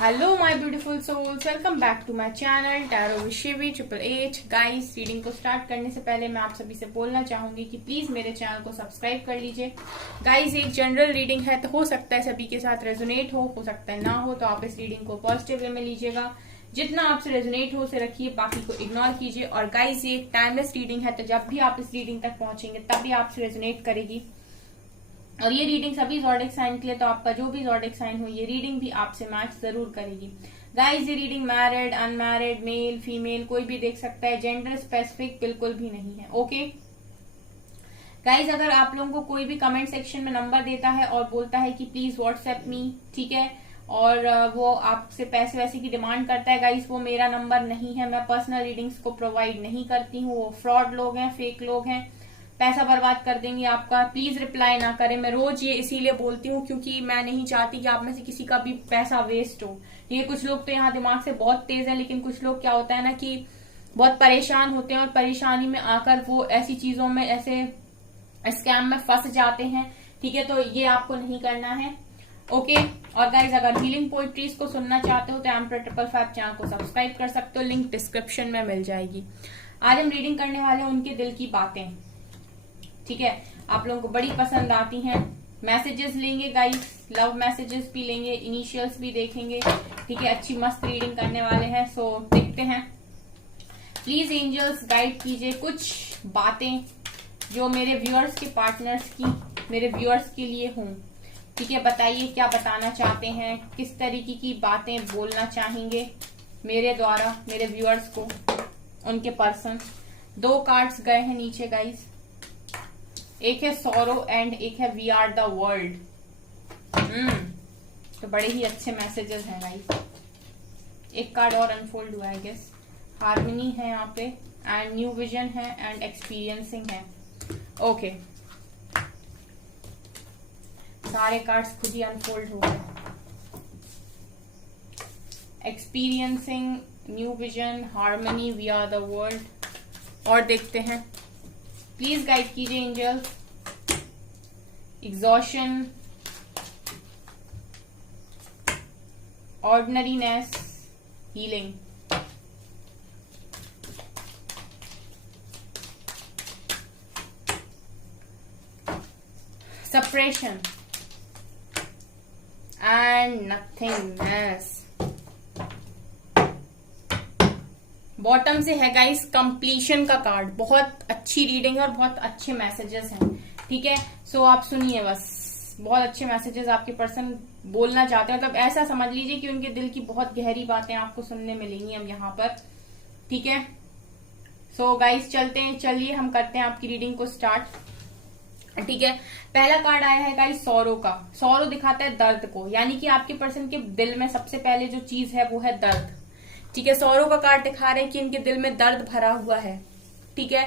Hello my beautiful souls, welcome back to my channel tarot with Shivi 888। Guys, reading को start करने से पहले मैं आप सभी से बोलना चाहूंगी कि प्लीज मेरे चैनल को सब्सक्राइब कर लीजिए। गाइस, एक जनरल रीडिंग है तो हो सकता है सभी के साथ रेजोनेट हो सकता है ना हो, तो आप इस रीडिंग को पॉजिटिव वे में लीजिएगा। जितना आपसे रेजोनेट हो उसे रखिए, बाकी को इग्नोर कीजिए। और गाइस, ये एक टाइमलेस रीडिंग है, तो जब भी आप इस रीडिंग तक पहुंचेंगे तभी आपसे रेजोनेट करेगी। और ये रीडिंग सभी ज़ोडिक साइन के लिए, तो आपका जो भी ज़ोडिक साइन हो ये रीडिंग भी आपसे मैच जरूर करेगी। गाइस, ये reading married, unmarried, male, female कोई भी देख सकता है, जेंडर स्पेसिफिक बिल्कुल भी नहीं है। ओके गाइस, अगर आप लोगों को कोई भी कमेंट सेक्शन में नंबर देता है और बोलता है कि प्लीज व्हाट्सएप मी, ठीक है, और वो आपसे पैसे वैसे की डिमांड करता है, गाइस वो मेरा नंबर नहीं है। मैं पर्सनल रीडिंग्स को प्रोवाइड नहीं करती हूँ। वो फ्रॉड लोग हैं, फेक लोग हैं, पैसा बर्बाद कर देंगे आपका। प्लीज रिप्लाई ना करें। मैं रोज ये इसीलिए बोलती हूँ क्योंकि मैं नहीं चाहती कि आप में से किसी का भी पैसा वेस्ट हो। ये कुछ लोग तो यहाँ दिमाग से बहुत तेज है, लेकिन कुछ लोग क्या होता है ना कि बहुत परेशान होते हैं और परेशानी में आकर वो ऐसी चीजों में, ऐसे स्कैम में फंस जाते हैं। ठीक है, तो ये आपको नहीं करना है। ओके, और गाइज, अगर हीलिंग पोइट्रीज को सुनना चाहते हो तो एम्पर 555 चैनल को सब्सक्राइब कर सकते हो, लिंक डिस्क्रिप्शन में मिल जाएगी। आज हम रीडिंग करने वाले हैं उनके दिल की बातें। ठीक है, आप लोगों को बड़ी पसंद आती हैं। मैसेजेस लेंगे गाइस, लव मैसेजेस भी लेंगे, इनिशियल्स भी देखेंगे। ठीक है, अच्छी मस्त रीडिंग करने वाले हैं। सो देखते हैं। प्लीज एंजल्स गाइड कीजिए कुछ बातें जो मेरे व्यूअर्स के पार्टनर्स की, मेरे व्यूअर्स के लिए हों। ठीक है, बताइए क्या बताना चाहते हैं, किस तरीके की बातें बोलना चाहेंगे मेरे द्वारा मेरे व्यूअर्स को, उनके पर्सन। 2 कार्ड्स गए हैं नीचे गाइस, एक है सॉरो एंड एक है वी आर द वर्ल्ड। तो बड़े ही अच्छे मैसेजेस हैं गाइस। एक कार्ड और अनफोल्ड हुआ है, गेस हार्मनी है यहाँ पे, एंड न्यू विजन है, एंड एक्सपीरियंसिंग है। ओके, सारे कार्ड्स खुद ही अनफोल्ड हो गए। Experiencing, new vision, harmony, we are the world. और देखते हैं, प्लीज गाइड कीजिए angel. Exhaustion, ordinariness, healing. Suppression and nothingness. Bottom से है गाइस कंप्लीशन का कार्ड। बहुत अच्छी रीडिंग और बहुत अच्छे मैसेजेस हैं। ठीक है, सो आप सुनिए बस। बहुत अच्छे मैसेजेस आपके पर्सन बोलना चाहते हैं, मतलब ऐसा समझ लीजिए कि उनके दिल की बहुत गहरी बातें आपको सुनने मिलेंगी हम यहाँ पर। ठीक है, सो गाइस चलते हैं, चलिए हम करते हैं आपकी रीडिंग को स्टार्ट। ठीक है, पहला कार्ड आया है गाइस सौरो का। सौरो दिखाता है दर्द को, यानी कि आपके पर्सन के दिल में सबसे पहले जो चीज है वो है दर्द। ठीक है, सौरो का कार्ड दिखा रहे हैं कि इनके दिल में दर्द भरा हुआ है। ठीक है,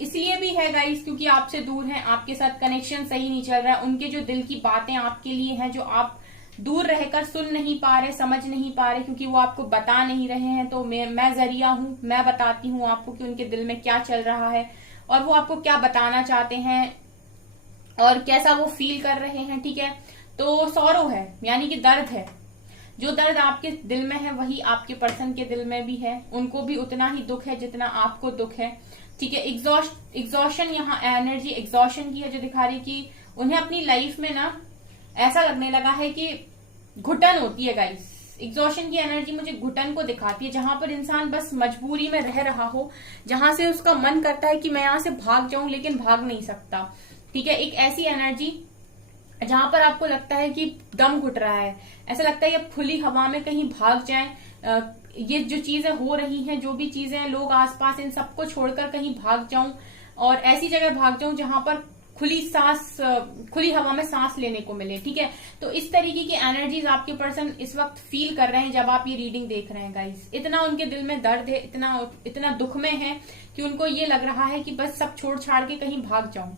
इसलिए भी है गाइस क्योंकि आपसे दूर हैं, आपके साथ कनेक्शन सही नहीं चल रहा है। उनके जो दिल की बातें आपके लिए हैं, जो आप दूर रहकर सुन नहीं पा रहे, समझ नहीं पा रहे, क्योंकि वो आपको बता नहीं रहे हैं। तो मैं जरिया हूं, मैं बताती हूँ आपको कि उनके दिल में क्या चल रहा है और वो आपको क्या बताना चाहते हैं और कैसा वो फील कर रहे हैं। ठीक है, तो सौरो है यानी कि दर्द है। जो दर्द आपके दिल में है वही आपके पर्सन के दिल में भी है। उनको भी उतना ही दुख है जितना आपको दुख है। ठीक है, एग्जॉशन, यहाँ एनर्जी एग्जॉशन की है जो दिखा रही कि उन्हें अपनी लाइफ में ना ऐसा लगने लगा है कि घुटन होती है गाइस। एग्जॉशन की एनर्जी मुझे घुटन को दिखाती है, जहां पर इंसान बस मजबूरी में रह रहा हो, जहां से उसका मन करता है कि मैं यहां से भाग जाऊं लेकिन भाग नहीं सकता। ठीक है, एक ऐसी एनर्जी जहां पर आपको लगता है कि दम घुट रहा है, ऐसा लगता है ये खुली हवा में कहीं भाग जाएं। ये जो चीजें हो रही हैं, जो भी चीजें, लोग आसपास, इन सबको छोड़कर कहीं भाग जाऊं और ऐसी जगह भाग जाऊं जहां पर खुली हवा में सांस लेने को मिले। ठीक है, तो इस तरीके की एनर्जीज आपके पर्सन इस वक्त फील कर रहे हैं जब आप ये रीडिंग देख रहे हैं गाइस। इतना उनके दिल में दर्द है, इतना दुख में है कि उनको ये लग रहा है कि बस सब छोड़ छाड़ के कहीं भाग जाऊं।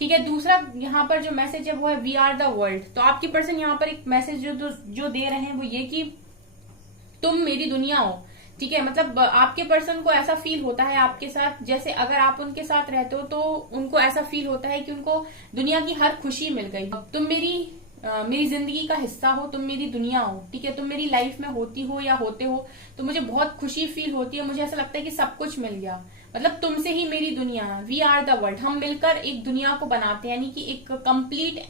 ठीक है, दूसरा यहाँ पर जो मैसेज है वो है वी आर द वर्ल्ड। तो आपकी पर्सन यहाँ पर एक मैसेज जो दे रहे हैं वो ये कि तुम मेरी दुनिया हो। ठीक है, मतलब आपके पर्सन को ऐसा फील होता है आपके साथ, जैसे अगर आप उनके साथ रहते हो तो उनको ऐसा फील होता है कि उनको दुनिया की हर खुशी मिल गई। तुम मेरी मेरी जिंदगी का हिस्सा हो, तुम मेरी दुनिया हो, ठीक है, तुम मेरी लाइफ में होती हो या होते हो तो मुझे बहुत खुशी फील होती है। मुझे ऐसा लगता है कि सब कुछ मिल गया, मतलब तुमसे ही मेरी दुनिया है। वी आर द वर्ल्ड, हम मिलकर एक दुनिया को बनाते हैं, यानी कि एक कंप्लीट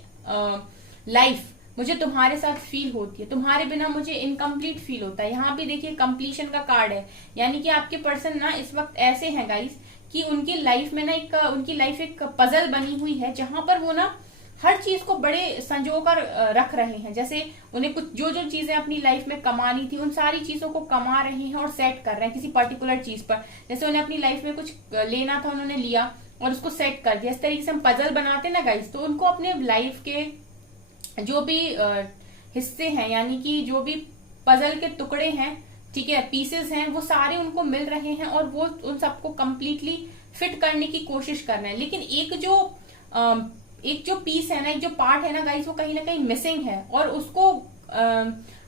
लाइफ मुझे तुम्हारे साथ फील होती है। तुम्हारे बिना मुझे इनकम्प्लीट फील होता है। यहाँ भी देखिए कंप्लीशन का कार्ड है, यानी कि आपके पर्सन ना इस वक्त ऐसे हैं गाइस कि उनकी लाइफ में ना उनकी लाइफ एक पजल बनी हुई है, जहां पर वो ना हर चीज को बड़े संजो कर रख रहे हैं। जैसे उन्हें कुछ जो जो चीजें अपनी लाइफ में कमानी थी, उन सारी चीजों को कमा रहे हैं और सेट कर रहे हैं किसी पर्टिकुलर चीज पर। जैसे उन्हें अपनी लाइफ में कुछ लेना था, उन्होंने लिया और उसको सेट कर दिया। इस तरीके से हम पजल बनाते ना गाइस, तो उनको अपने लाइफ के जो भी हिस्से हैं, यानी कि जो भी पजल के टुकड़े हैं, ठीक है, पीसेस हैं, वो सारे उनको मिल रहे हैं और वो उन सबको कंप्लीटली फिट करने की कोशिश कर रहे हैं। लेकिन एक जो पीस है ना, एक जो पार्ट है ना गाइस, वो कहीं ना कहीं मिसिंग है और उसको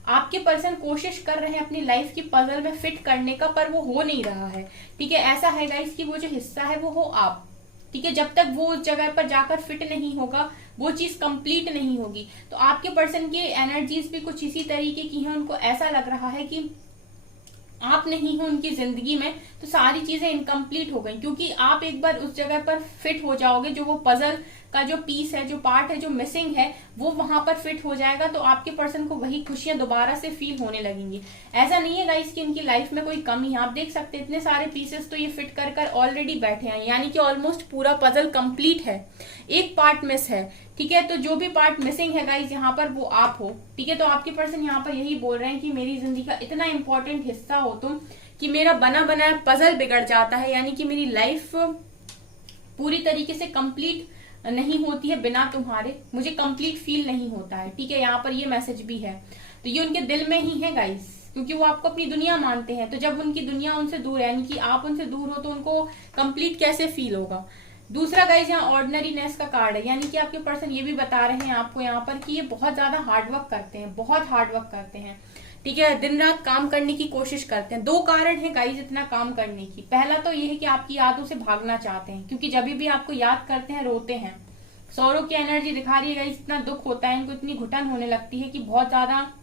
आपके पर्सन कोशिश कर रहे हैं अपनी लाइफ की पजल में फिट करने का, पर वो हो नहीं रहा है। ठीक है, ऐसा है गाइस कि वो जो हिस्सा है वो हो आप। ठीक है, जब तक वो उस जगह पर जाकर फिट नहीं होगा, वो चीज कंप्लीट नहीं होगी। तो आपके पर्सन की एनर्जीज भी कुछ इसी तरीके की हैं। उनको ऐसा लग रहा है कि आप नहीं हो उनकी जिंदगी में तो सारी चीजें इनकम्प्लीट हो गई, क्योंकि आप एक बार उस जगह पर फिट हो जाओगे, जो वो पजल का जो पीस है, जो पार्ट है, जो मिसिंग है, वो वहां पर फिट हो जाएगा, तो आपके पर्सन को वही खुशियां दोबारा से फील होने लगेंगी। ऐसा नहीं है गाइस कि इनकी लाइफ में कोई कमी है। आप देख सकते हैं इतने सारे पीसेस तो ये फिट कर कर ऑलरेडी बैठे हैं, यानी कि ऑलमोस्ट पूरा पजल कंप्लीट है, एक पार्ट मिस है। ठीक है, तो जो भी पार्ट मिसिंग है गाइस यहाँ पर, वो आप हो। ठीक है, तो आपके पर्सन यहाँ पर यही बोल रहे हैं कि मेरी जिंदगी का इतना इंपॉर्टेंट हिस्सा हो तुम कि मेरा बना बनाया पजल बिगड़ जाता है, यानी कि मेरी लाइफ पूरी तरीके से कंप्लीट नहीं होती है बिना तुम्हारे, मुझे कंप्लीट फील नहीं होता है। ठीक है, यहाँ पर ये मैसेज भी है। तो ये उनके दिल में ही है गाइस, क्योंकि वो आपको अपनी दुनिया मानते हैं। तो जब उनकी दुनिया उनसे दूर है, यानी कि आप उनसे दूर हो, तो उनको कंप्लीट कैसे फील होगा। दूसरा गाइस यहाँ ऑर्डिनरीनेस का कार्ड है, यानी कि आपके पर्सन ये भी बता रहे हैं आपको यहाँ पर कि ये बहुत ज्यादा हार्डवर्क करते हैं, बहुत हार्डवर्क करते हैं। ठीक है, दिन रात काम करने की कोशिश करते हैं। दो कारण है गाइस इतना काम करने की। पहला तो ये है कि आपकी यादों से भागना चाहते हैं, क्योंकि जब भी आपको याद करते हैं रोते हैं। सौरों की एनर्जी दिखा रही है गाइस, इतना दुख होता है इनको, इतनी घुटन होने लगती है कि बहुत ज्यादा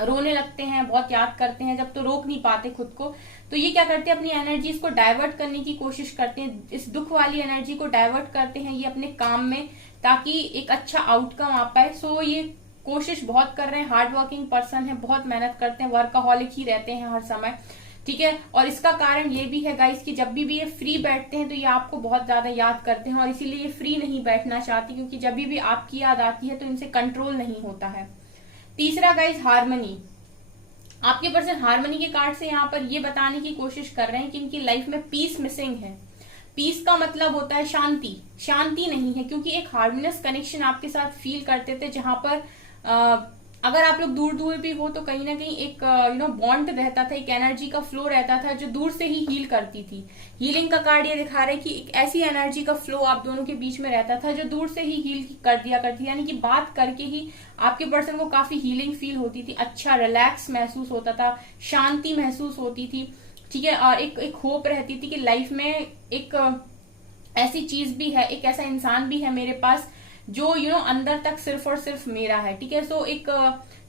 रोने लगते हैं, बहुत याद करते हैं। जब तो रोक नहीं पाते खुद को, तो ये क्या करते हैं, अपनी एनर्जीज को डाइवर्ट करने की कोशिश करते हैं। इस दुख वाली एनर्जी को डाइवर्ट करते हैं ये अपने काम में, ताकि एक अच्छा आउटकम आ पाए। सो ये कोशिश बहुत कर रहे हैं, हार्ड वर्किंग पर्सन है, बहुत मेहनत करते हैं, वर्कaholic ही रहते हैं हर समय। ठीक है, और इसका कारण ये भी है गाइस कि जब भी ये फ्री बैठते हैं तो ये आपको बहुत ज्यादा याद करते हैं, और इसीलिए ये फ्री नहीं बैठना चाहती, क्योंकि जब भी आपकी याद आती है तो इनसे कंट्रोल नहीं होता है। तीसरा गाइस हार्मनी, आपके पर्सन हार्मनी के कार्ड से यहाँ पर ये बताने की कोशिश कर रहे हैं कि इनकी लाइफ में पीस मिसिंग है। पीस का मतलब होता है शांति, शांति नहीं है, क्योंकि एक हार्मोनियस कनेक्शन आपके साथ फील करते थे, जहां पर अगर आप लोग दूर दूर भी हो तो कहीं ना कहीं एक बॉन्ड रहता था, एक एनर्जी का फ्लो रहता था जो दूर से ही हील करती थी। हीलिंग का कार्ड ये दिखा रहा है कि एक ऐसी एनर्जी का फ्लो आप दोनों के बीच में रहता था जो दूर से ही हील कर दिया करती, यानी कि बात करके ही आपके पर्सन को काफी हीलिंग फील होती थी, अच्छा रिलैक्स महसूस होता था, शांति महसूस होती थी। ठीक है, और एक होप रहती थी कि लाइफ में एक ऐसी चीज भी है, एक ऐसा इंसान भी है मेरे पास जो अंदर तक सिर्फ और सिर्फ मेरा है। ठीक है, सो एक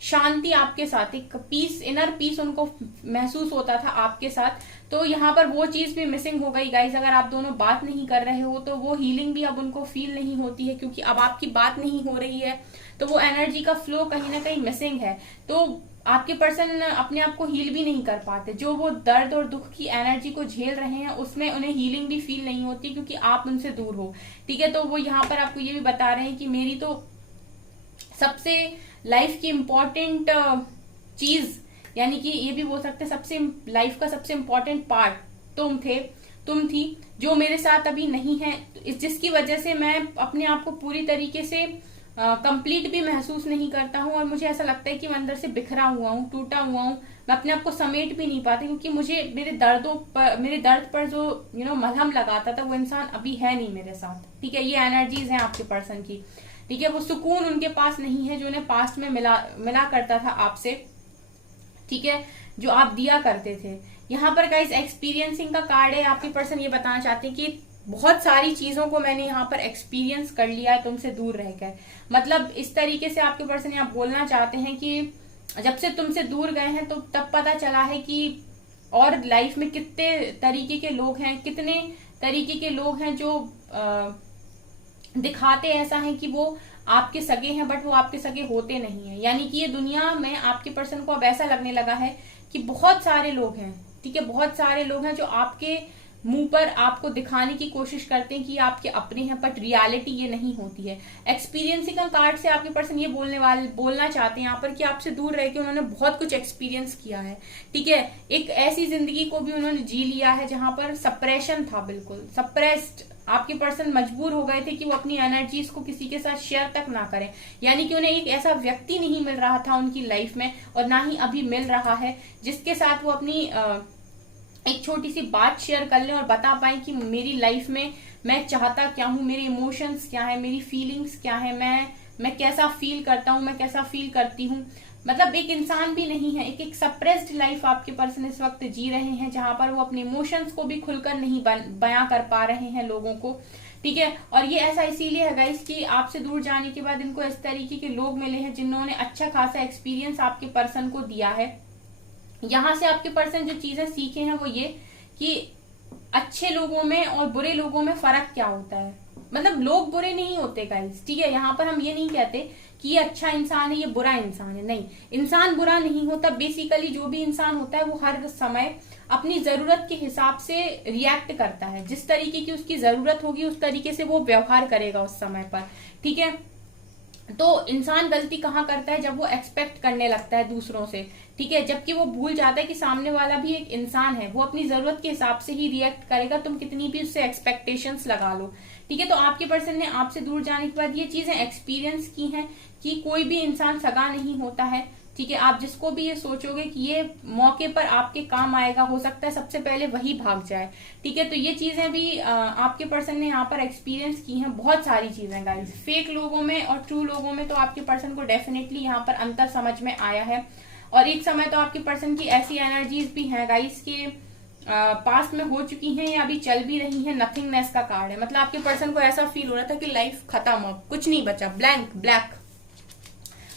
शांति आपके साथ, एक पीस, इनर पीस उनको महसूस होता था आपके साथ। तो यहाँ पर वो चीज भी मिसिंग हो गई गाइस। अगर आप दोनों बात नहीं कर रहे हो तो वो हीलिंग भी अब उनको फील नहीं होती है, क्योंकि अब आपकी बात नहीं हो रही है, तो वो एनर्जी का फ्लो कहीं ना कहीं मिसिंग है। तो आपके पर्सन अपने आप को हील भी नहीं कर पाते, जो वो दर्द और दुख की एनर्जी को झेल रहे हैं उसमें उन्हें हीलिंग भी फील नहीं होती, क्योंकि आप उनसे दूर हो। ठीक है, तो वो यहाँ पर आपको ये भी बता रहे हैं कि मेरी तो सबसे लाइफ की इम्पोर्टेंट चीज, यानी कि ये भी बोल सकते हैं सबसे लाइफ का सबसे इम्पोर्टेंट पार्ट तुम थी, जो मेरे साथ अभी नहीं है, जिसकी वजह से मैं अपने आप को पूरी तरीके से कंप्लीट भी महसूस नहीं करता हूँ, और मुझे ऐसा लगता है कि मैं अंदर से बिखरा हुआ हूँ, टूटा हुआ हूँ, मैं अपने आप को समेट भी नहीं पाती, क्योंकि मुझे मेरे दर्द पर जो मलहम लगाता था वो इंसान अभी है नहीं मेरे साथ। ठीक है, ये एनर्जीज हैं आपके पर्सन की। ठीक है, वो सुकून उनके पास नहीं है जो उन्हें पास्ट में मिला करता था आपसे। ठीक है, जो आप दिया करते थे। यहाँ पर गाइस एक्सपीरियंसिंग का कार्ड है। आपके पर्सन ये बताना चाहते हैं कि बहुत सारी चीजों को मैंने यहाँ पर एक्सपीरियंस कर लिया है तुमसे दूर रहकर। मतलब इस तरीके से आपके पर्सन यहाँ बोलना चाहते हैं कि जब से तुमसे दूर गए हैं तो तब पता चला है कि और लाइफ में कितने तरीके के लोग हैं, कितने तरीके के लोग हैं जो दिखाते ऐसा है कि वो आपके सगे हैं बट वो आपके सगे होते नहीं है। यानी कि ये दुनिया में आपके पर्सन को अब ऐसा लगने लगा है कि बहुत सारे लोग हैं, ठीक है, बहुत सारे लोग हैं जो आपके मुंह पर आपको दिखाने की कोशिश करते हैं कि आपके अपने हैं, बट रियलिटी ये नहीं होती है। एक्सपीरियंसिंग का कार्ड से आपके पर्सन ये बोलना चाहते हैं यहाँ पर कि आपसे दूर रह के उन्होंने बहुत कुछ एक्सपीरियंस किया है, ठीक है। एक ऐसी जिंदगी को भी उन्होंने जी लिया है जहां पर सप्रेशन था, बिल्कुल सप्रेस्ड। आपके पर्सन मजबूर हो गए थे कि वो अपनी एनर्जीज को किसी के साथ शेयर तक ना करें। यानी कि उन्हें एक ऐसा व्यक्ति नहीं मिल रहा था उनकी लाइफ में, और ना ही अभी मिल रहा है, जिसके साथ वो अपनी एक छोटी सी बात शेयर कर लें और बता पाए कि मेरी लाइफ में मैं चाहता क्या हूँ, मेरे इमोशंस क्या है, मेरी फीलिंग्स क्या है, मैं कैसा फील करता हूँ, मैं कैसा फील करती हूँ। मतलब एक इंसान भी नहीं है, एक सप्रेस्ड लाइफ आपके पर्सन इस वक्त जी रहे हैं, जहां पर वो अपने इमोशंस को भी खुलकर नहीं बयां कर पा रहे हैं लोगों को, ठीक है। और ये ऐसा इसीलिए है गाइस कि आपसे दूर जाने के बाद इनको इस तरीके के लोग मिले हैं जिन्होंने अच्छा खासा एक्सपीरियंस आपके पर्सन को दिया है। यहां से आपके पर्सन जो चीजें सीखे हैं वो ये कि अच्छे लोगों में और बुरे लोगों में फर्क क्या होता है। मतलब लोग बुरे नहीं होते गाइस, ठीक है। यहाँ पर हम ये नहीं कहते कि ये अच्छा इंसान है, ये बुरा इंसान है, नहीं, इंसान बुरा नहीं होता। बेसिकली जो भी इंसान होता है वो हर समय अपनी जरूरत के हिसाब से रिएक्ट करता है, जिस तरीके की उसकी जरूरत होगी उस तरीके से वो व्यवहार करेगा उस समय पर, ठीक है। तो इंसान गलती कहाँ करता है, जब वो एक्सपेक्ट करने लगता है दूसरों से, ठीक है, जबकि वो भूल जाता है कि सामने वाला भी एक इंसान है, वो अपनी जरूरत के हिसाब से ही रिएक्ट करेगा, तुम कितनी भी उससे एक्सपेक्टेशंस लगा लो, ठीक है। तो आपके पर्सन ने आपसे दूर जाने के बाद ये चीजें एक्सपीरियंस की हैं कि कोई भी इंसान सगा नहीं होता है, ठीक है। आप जिसको भी ये सोचोगे कि ये मौके पर आपके काम आएगा, हो सकता है सबसे पहले वही भाग जाए, ठीक है। तो ये चीजें भी आपके पर्सन ने यहाँ पर एक्सपीरियंस की हैं, बहुत सारी चीजें गाइस। फेक लोगों में और ट्रू लोगों में तो आपके पर्सन को डेफिनेटली यहाँ पर अंतर समझ में आया है। और एक समय तो आपके पर्सन की ऐसी एनर्जीज भी हैं गाइस के पास्ट में हो चुकी हैं या अभी चल भी रही हैं। नथिंगनेस का कार्ड है, मतलब आपके पर्सन को ऐसा फील हो रहा था कि लाइफ खत्म, अब कुछ नहीं बचा, ब्लैंक, ब्लैक,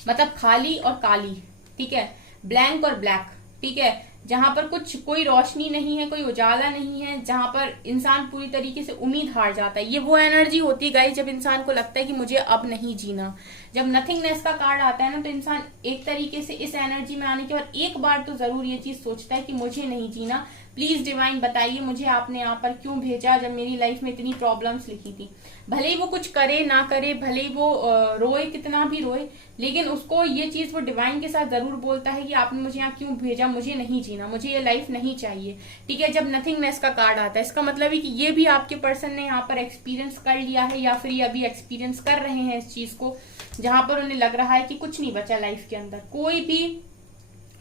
मतलब खाली और काली, ठीक है, ब्लैंक और ब्लैक, ठीक है, जहां पर कोई रोशनी नहीं है, कोई उजाला नहीं है, जहां पर इंसान पूरी तरीके से उम्मीद हार जाता है। ये वो एनर्जी होती है गाइस जब इंसान को लगता है कि मुझे अब नहीं जीना। जब नथिंगनेस का कार्ड आता है ना, तो इंसान एक तरीके से इस एनर्जी में आने के बाद एक बार तो जरूर ये चीज सोचता है कि मुझे नहीं जीना, प्लीज डिवाइन बताइए मुझे आपने यहाँ पर क्यों भेजा जब मेरी लाइफ में इतनी प्रॉब्लम्स लिखी थी। भले ही वो कुछ करे ना करे, भले ही वो रोए, कितना भी रोए, लेकिन उसको ये चीज वो डिवाइन के साथ जरूर बोलता है कि आपने मुझे यहाँ क्यों भेजा, मुझे नहीं जीना, मुझे ये लाइफ नहीं चाहिए, ठीक है। जब नथिंगनेस का कार्ड आता है, इसका मतलब है कि ये भी आपके पर्सन ने यहाँ पर एक्सपीरियंस कर लिया है, या फिर ये अभी एक्सपीरियंस कर रहे हैं इस चीज को, जहां पर उन्हें लग रहा है कि कुछ नहीं बचा लाइफ के अंदर, कोई भी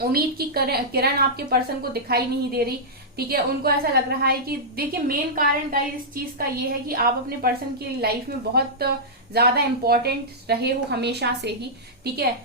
उम्मीद की किरण आपके पर्सन को दिखाई नहीं दे रही, ठीक है। उनको ऐसा लग रहा है कि देखिए, मेन कारण गाइस इस चीज का ये है कि आप अपने पर्सन की लाइफ में बहुत ज्यादा इंपॉर्टेंट रहे हो हमेशा से ही, ठीक है।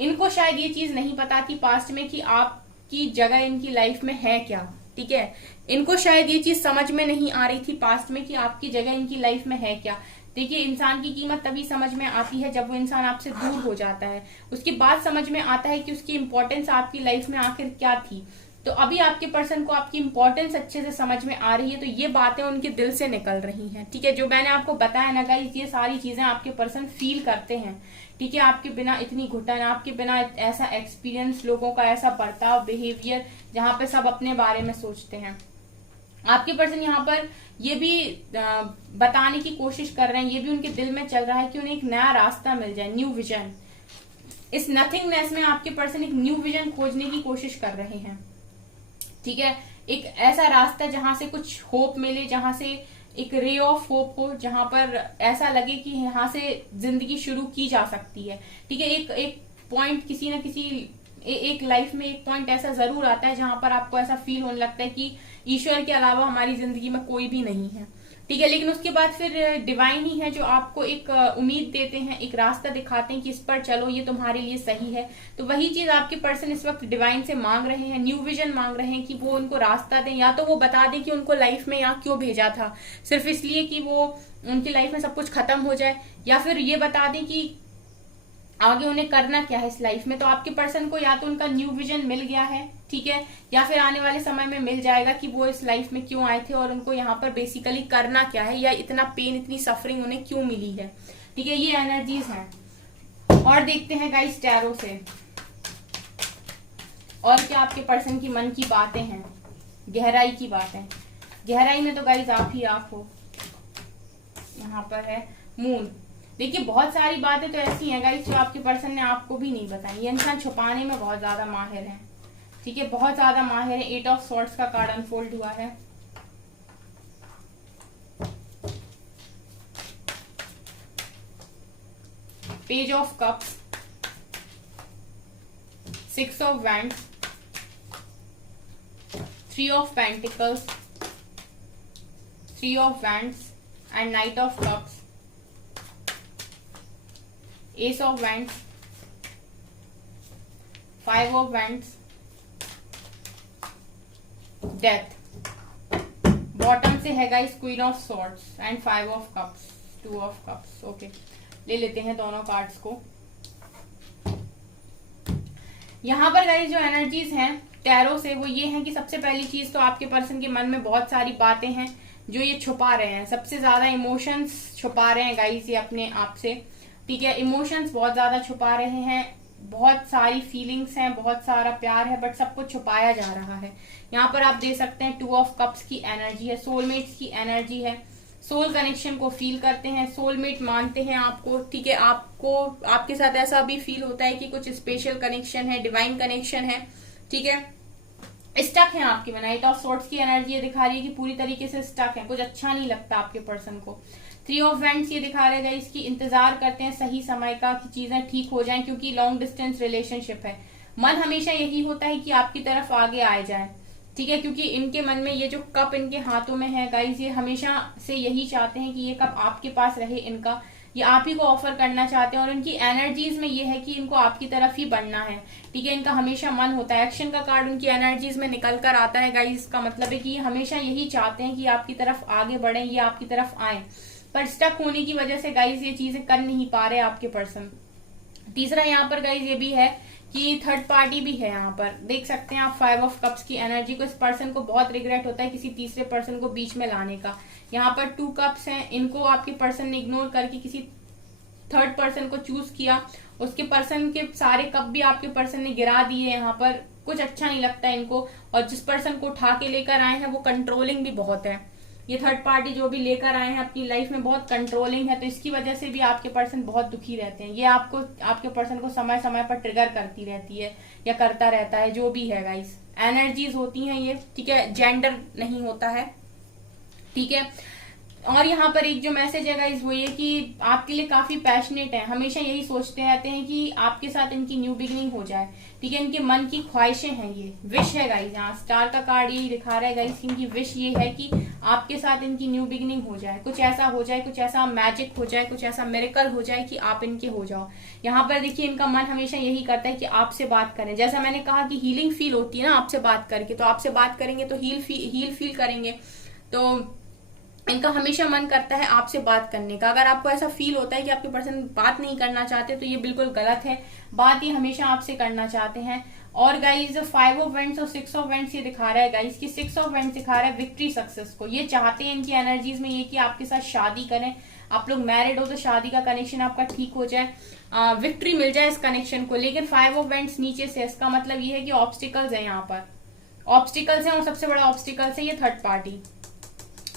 इनको शायद ये चीज नहीं पता थी पास्ट में कि आपकी जगह इनकी लाइफ में है क्या, ठीक है। इनको शायद ये चीज समझ में नहीं आ रही थी पास्ट में कि आपकी जगह इनकी लाइफ में है क्या। देखिए, इंसान की कीमत तभी समझ में आती है जब वो इंसान आपसे दूर हो जाता है, उसके बाद समझ में आता है कि उसकी इंपॉर्टेंस आपकी लाइफ में आखिर क्या थी। तो अभी आपके पर्सन को आपकी इंपॉर्टेंस अच्छे से समझ में आ रही है, तो ये बातें उनके दिल से निकल रही हैं, ठीक है। जो मैंने आपको बताया ना गाइस, ये सारी चीजें आपके पर्सन फील करते हैं, ठीक है। आपके बिना इतनी घुटन, आपके बिना ऐसा एक्सपीरियंस, लोगों का ऐसा बर्ताव, बिहेवियर, जहां पे सब अपने बारे में सोचते हैं। आपके पर्सन यहाँ पर ये भी बताने की कोशिश कर रहे हैं, ये भी उनके दिल में चल रहा है कि उन्हें एक नया रास्ता मिल जाए, न्यू विजन। इस नथिंगनेस में आपके पर्सन एक न्यू विजन खोजने की कोशिश कर रहे हैं, ठीक है। एक ऐसा रास्ता जहां से कुछ होप मिले, जहां से एक रे ऑफ होप हो, जहां पर ऐसा लगे कि यहाँ से जिंदगी शुरू की जा सकती है, ठीक है। एक पॉइंट किसी न किसी एक लाइफ में एक पॉइंट ऐसा जरूर आता है जहां पर आपको ऐसा फील होने लगता है कि ईश्वर के अलावा हमारी जिंदगी में कोई भी नहीं है। ठीक है। लेकिन उसके बाद फिर डिवाइन ही है जो आपको एक उम्मीद देते हैं, एक रास्ता दिखाते हैं कि इस पर चलो, ये तुम्हारे लिए सही है। तो वही चीज आपके पर्सन इस वक्त डिवाइन से मांग रहे हैं, न्यू विजन मांग रहे हैं कि वो उनको रास्ता दें, या तो वो बता दें कि उनको लाइफ में यहाँ क्यों भेजा था, सिर्फ इसलिए कि वो उनकी लाइफ में सब कुछ खत्म हो जाए, या फिर ये बता दें कि आगे उन्हें करना क्या है इस लाइफ में। तो आपके पर्सन को या तो उनका न्यू विजन मिल गया है, ठीक है, या फिर आने वाले समय में मिल जाएगा कि वो इस लाइफ में क्यों आए थे और उनको यहाँ पर बेसिकली करना क्या है, या इतना पेन, इतनी सफरिंग उन्हें क्यों मिली है। ठीक है, ये एनर्जीज हैं। और देखते हैं गाइस टैरो से और क्या आपके पर्सन की मन की बातें हैं, गहराई की बातें। गहराई में तो गाइस आप ही आप हो। यहाँ पर है मून। देखिए बहुत सारी बातें तो ऐसी हैं गाइस जो आपके पर्सन ने आपको भी नहीं बताई। ये इंसान छुपाने में बहुत ज्यादा माहिर है, ठीक है, बहुत ज्यादा माहिर है। 8 ऑफ सॉर्ड्स का कार्ड अनफोल्ड हुआ है। Page of cups, 6 of wands, 3 of pentacles, 3 of wands and night of cups, S of wands, 5 of wands, death. Bottom से है guys queen of swords and 5 of cups, 2 of cups. Okay, ले लेते हैं दोनों cards को। यहां पर guys जो एनर्जीज हैं टैरो से वो ये हैं कि सबसे पहली चीज तो आपके पर्सन के मन में बहुत सारी बातें हैं जो ये छुपा रहे हैं। सबसे ज्यादा इमोशंस छुपा रहे हैं गाइस ये अपने आप से, ठीक है, इमोशंस बहुत ज्यादा छुपा रहे हैं, बहुत सारी फीलिंग्स हैं, बहुत सारा प्यार है, बट सब कुछ छुपाया जा रहा है। यहाँ पर आप दे सकते हैं 2 ऑफ कप्स की एनर्जी है, सोलमेट्स की एनर्जी है। सोल कनेक्शन को फील करते हैं, सोलमेट मानते हैं आपको, ठीक है, आपको आपके साथ ऐसा भी फील होता है कि कुछ स्पेशल कनेक्शन है, डिवाइन कनेक्शन है, ठीक है। स्टक है आपकी में, नाइट ऑफ सॉर्ड्स की एनर्जी ये दिखा रही है कि पूरी तरीके से स्टक है, कुछ अच्छा नहीं लगता आपके पर्सन को। 3 ऑफ वैंड्स ये दिखा रहेगा इसकी इंतजार करते हैं सही समय का कि चीजें ठीक हो जाएं, क्योंकि लॉन्ग डिस्टेंस रिलेशनशिप है। मन हमेशा यही होता है कि आपकी तरफ आगे आए जाए, ठीक है, क्योंकि इनके मन में ये जो कप इनके हाथों में है गाइस, ये हमेशा से यही चाहते हैं कि ये कप आपके पास रहे इनका, ये आप ही को ऑफर करना चाहते हैं। और इनकी एनर्जीज में ये है कि इनको आपकी तरफ ही बढ़ना है, ठीक है, इनका हमेशा मन होता है। एक्शन का कार्ड उनकी एनर्जीज में निकल कर आता है गाइस, इसका मतलब है कि ये हमेशा यही चाहते हैं कि आपकी तरफ आगे बढ़े, ये आपकी तरफ आए, पर स्टक होने की वजह से गाइस ये चीजें कर नहीं पा रहे आपके पर्सन। तीसरा यहाँ पर गाइस ये भी है कि थर्ड पार्टी भी है। यहाँ पर देख सकते हैं आप 5 ऑफ कप्स की एनर्जी को, इस पर्सन को बहुत रिग्रेट होता है किसी तीसरे पर्सन को बीच में लाने का। यहाँ पर 2 कप्स हैं, इनको आपके पर्सन ने इग्नोर करके किसी थर्ड पर्सन को चूज किया, उसके पर्सन के सारे कप भी आपके पर्सन ने गिरा दिए। यहाँ पर कुछ अच्छा नहीं लगता है इनको, और जिस पर्सन को उठा के लेकर आए हैं वो कंट्रोलिंग भी बहुत है। ये थर्ड पार्टी जो भी लेकर आए हैं अपनी लाइफ में बहुत कंट्रोलिंग है, तो इसकी वजह से भी आपके पर्सन बहुत दुखी रहते हैं। ये आपको आपके पर्सन को समय समय पर ट्रिगर करती रहती है या करता रहता है, जो भी है गाइस एनर्जीज होती हैं ये, ठीक है, जेंडर नहीं होता है, ठीक है। और यहाँ पर एक जो मैसेज है गाइस वो ये कि आपके लिए काफी पैशनेट है, हमेशा यही सोचते रहते हैं कि आपके साथ इनकी न्यू बिगिनिंग हो जाए, ठीक है, इनके मन की ख्वाहिशें हैं, ये विश है गाइस। यहाँ स्टार का कार्ड यही दिखा रहा है गाइस, इनकी विश ये है कि आपके साथ इनकी न्यू बिगिनिंग हो जाए, कुछ ऐसा हो जाए, कुछ ऐसा मैजिक हो जाए, कुछ ऐसा मिरेकल हो जाए कि आप इनके हो जाओ। यहाँ पर देखिए इनका मन हमेशा यही करता है कि आपसे बात करें। जैसा मैंने कहा कि हीलिंग फील होती है ना आपसे बात करके, तो आपसे बात करेंगे तो हील फील करेंगे, तो इनका हमेशा मन करता है आपसे बात करने का। अगर आपको ऐसा फील होता है कि आपके पर्सन बात नहीं करना चाहते तो ये बिल्कुल गलत है, बात ये हमेशा आपसे करना चाहते हैं। और गाइज 5 ऑफ वेंट्स और 6 ऑफ वेंट्स ये दिखा रहा है गाइज कि 6 ऑफ वेंट्स दिखा रहा है विक्ट्री सक्सेस को। ये चाहते हैं इनकी एनर्जीज में ये कि आपके साथ शादी करें, आप लोग मैरिड हो तो शादी का कनेक्शन आपका ठीक हो जाए, विक्ट्री मिल जाए इस कनेक्शन को। लेकिन 5 ऑफ वेंट्स नीचे से, इसका मतलब ये है कि ऑब्स्टिकल्स है, यहाँ पर ऑब्स्टिकल्स है, और सबसे बड़ा ऑब्स्टिकल्स है ये थर्ड पार्टी,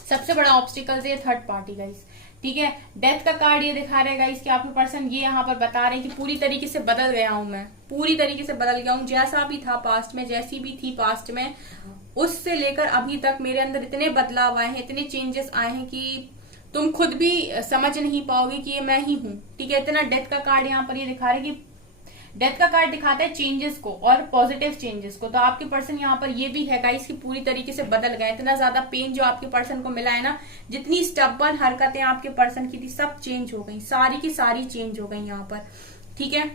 सबसे बड़ा ऑब्स्टिकल है थर्ड पार्टी गाइस, ठीक है। डेथ का कार्ड ये दिखा रहा है गाइस कि आपके पर्सन ये यहाँ पर बता रहे हैं कि पूरी तरीके से बदल गया हूं मैं, पूरी तरीके से बदल गया हूं, जैसा भी था पास्ट में, जैसी भी थी पास्ट में, उससे लेकर अभी तक मेरे अंदर इतने बदलाव आए हैं, इतने चेंजेस आए हैं कि तुम खुद भी समझ नहीं पाओगे कि ये मैं ही हूं, ठीक है। इतना डेथ का कार्ड यहाँ पर ये दिखा रहा है कि डेथ का कार्ड दिखाता है चेंजेस को और पॉजिटिव चेंजेस को। तो आपके पर्सन यहाँ पर ये भी है गाइस कि पूरी तरीके से बदल गए। इतना ज्यादा पेन जो आपके पर्सन को मिला है ना, जितनी स्टबर्न हरकतें आपके पर्सन की थी सब चेंज हो गई, सारी की सारी चेंज हो गई यहाँ पर, ठीक है।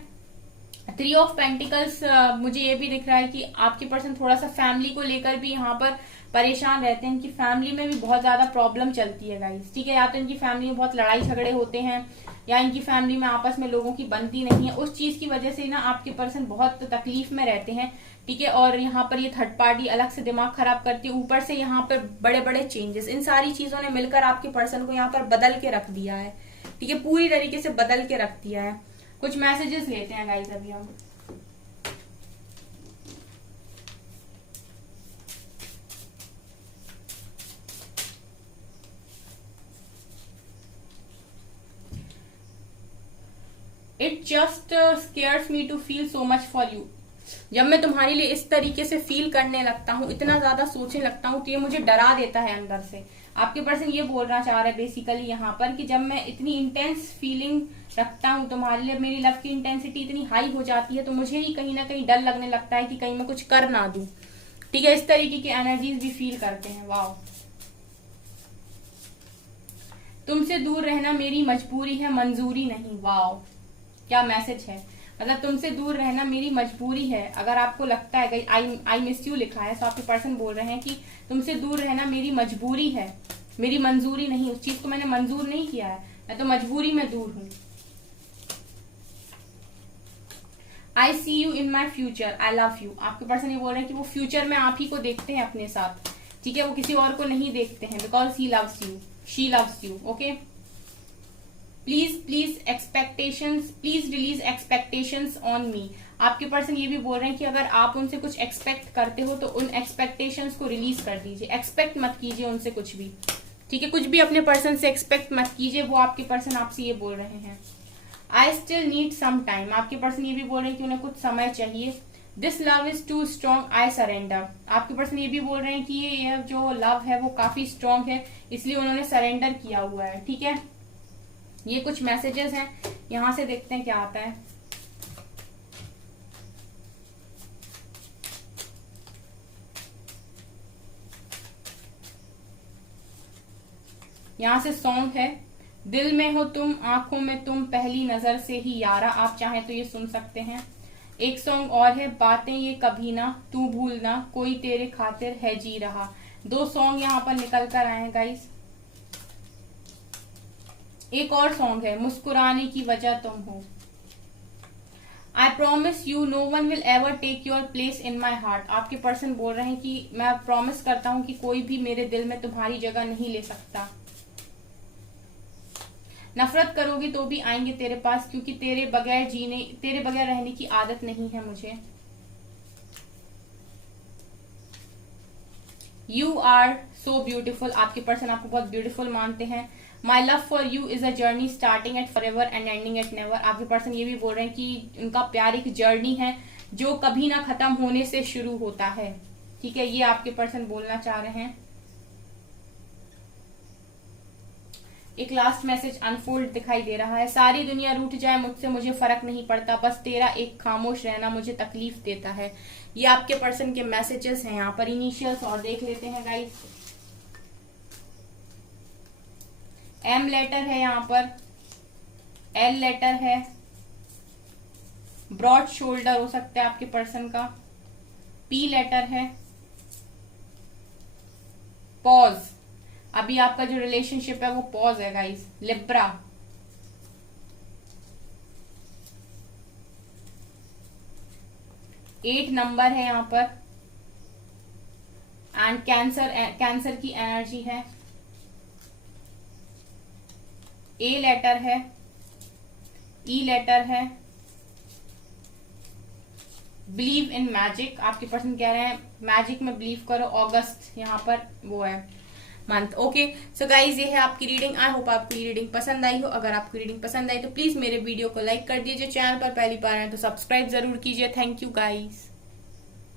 3 ऑफ पेंटिकल्स मुझे ये भी दिख रहा है कि आपके पर्सन थोड़ा सा फैमिली को लेकर भी यहाँ पर परेशान रहते हैं। इनकी फैमिली में भी बहुत ज्यादा प्रॉब्लम चलती है गाइस, ठीक है। या तो इनकी फैमिली में बहुत लड़ाई झगड़े होते हैं, या इनकी फैमिली में आपस में लोगों की बनती नहीं है। उस चीज की वजह से ना आपके पर्सन बहुत तकलीफ में रहते हैं, ठीक है। और यहाँ पर ये थर्ड पार्टी अलग से दिमाग खराब करती है, ऊपर से यहाँ पर बड़े बड़े चेंजेस, इन सारी चीजों ने मिलकर आपके पर्सन को यहाँ पर बदल के रख दिया है, ठीक है। पूरी तरीके से बदल के रख दिया है। कुछ मैसेजेस लेते हैं गाइस अभी हम। It just scares me to feel so much for you. जब मैं तुम्हारे लिए इस तरीके से फील करने लगता हूँ, इतना ज्यादा सोचने लगता हूँ, तो ये मुझे डरा देता है अंदर से। आपके पर्सन ये बोलना चाह रहा है बेसिकली यहाँ पर कि जब मैं इतनी इंटेंस फीलिंग रखता हूँ तुम्हारे लिए, मेरी लव की इंटेंसिटी इतनी हाई हो जाती है, तो मुझे ही कहीं ना कहीं डर लगने लगता है कि कहीं मैं कुछ कर ना दूं, ठीक है। इस तरीके की एनर्जीज भी फील करते हैं। वाह, तुमसे दूर रहना मेरी मजबूरी है, मंजूरी नहीं। वाह, क्या मैसेज है। मतलब तुमसे दूर रहना मेरी मजबूरी है। अगर आपको लगता है आई मिस यू लिखा है, तो आपके पर्सन बोल रहे हैं कि तुमसे दूर रहना मेरी मजबूरी है, मेरी मंजूरी नहीं। उस चीज को मैंने मंजूर नहीं किया है, मैं तो मजबूरी में दूर हूं। I see you in my future, I love you. आपके पर्सन ये बोल रहे हैं कि वो फ्यूचर में आप ही को देखते हैं अपने साथ, ठीक है। वो किसी और को नहीं देखते हैं, because he loves you, she loves you, okay. Please expectations, please release expectations on me. आपके पर्सन ये भी बोल रहे हैं कि अगर आप उनसे कुछ एक्सपेक्ट करते हो तो उन एक्सपेक्टेशंस को रिलीज कर दीजिए। एक्सपेक्ट मत कीजिए उनसे कुछ भी, ठीक है। कुछ भी अपने पर्सन से एक्सपेक्ट मत कीजिए, वो आपके पर्सन आपसे ये बोल रहे हैं। I still need some time. आपके पर्सन ये भी बोल रहे हैं कि उन्हें कुछ समय चाहिए। This love is too strong, I surrender. आपके पर्सन ये भी बोल रहे हैं कि ये जो लव है वो काफी स्ट्रॉन्ग है, इसलिए उन्होंने सरेंडर किया हुआ है, ठीक है। ये कुछ मैसेजेस हैं, यहां से देखते हैं क्या आता है। यहां से सॉन्ग है, दिल में हो तुम, आंखों में तुम, पहली नजर से ही यारा। आप चाहें तो ये सुन सकते हैं। एक सॉन्ग और है, बातें ये कभी ना, तू भूलना, कोई तेरे खातिर है जी रहा। 2 सॉन्ग यहाँ पर निकल कर आए हैं गाइस। एक और सॉन्ग है, मुस्कुराने की वजह तुम हो। I promise you no one will ever take your place in my heart. आपके पर्सन बोल रहे हैं कि मैं प्रॉमिस करता हूं कि कोई भी मेरे दिल में तुम्हारी जगह नहीं ले सकता। नफरत करोगी तो भी आएंगे तेरे पास, क्योंकि तेरे बगैर रहने की आदत नहीं है मुझे। You are so beautiful. आपके पर्सन आपको बहुत ब्यूटीफुल मानते हैं। My love for you is a journey starting at forever and ending at never. आपके पर्सन ये भी बोल रहे हैं कि उनका प्यार एक जर्नी है जो कभी ना खत्म होने से शुरू होता है, ठीक है। ये आपके पर्सन बोलना चाह रहे हैं। एक लास्ट मैसेज अनफोल्ड दिखाई दे रहा है। सारी दुनिया रूठ जाए मुझसे मुझे फर्क नहीं पड़ता, बस तेरा एक खामोश रहना मुझे तकलीफ देता है। ये आपके पर्सन के मैसेजेस हैं यहाँ पर। इनिशियल्स और देख लेते हैं गाइस। एम लेटर है यहाँ पर, एल लेटर है, ब्रॉड शोल्डर हो सकता है आपके पर्सन का, पी लेटर है, पॉज। अभी आपका जो रिलेशनशिप है वो पॉज है गाइस। लिब्रा, 8 नंबर है यहाँ पर, एंड कैंसर की एनर्जी है। ए लेटर है, ई लेटर है, बिलीव इन मैजिक। आपके पर्सन कह रहे हैं मैजिक में बिलीव करो। अगस्त यहाँ पर वो है मंथ, ओके। सो गाइज ये है आपकी रीडिंग। आई होप आपको ये रीडिंग पसंद आई हो। अगर आपको रीडिंग पसंद आई तो प्लीज मेरे वीडियो को लाइक कर दीजिए। चैनल पर पहली बार आए तो सब्सक्राइब जरूर कीजिए। Thank you guys.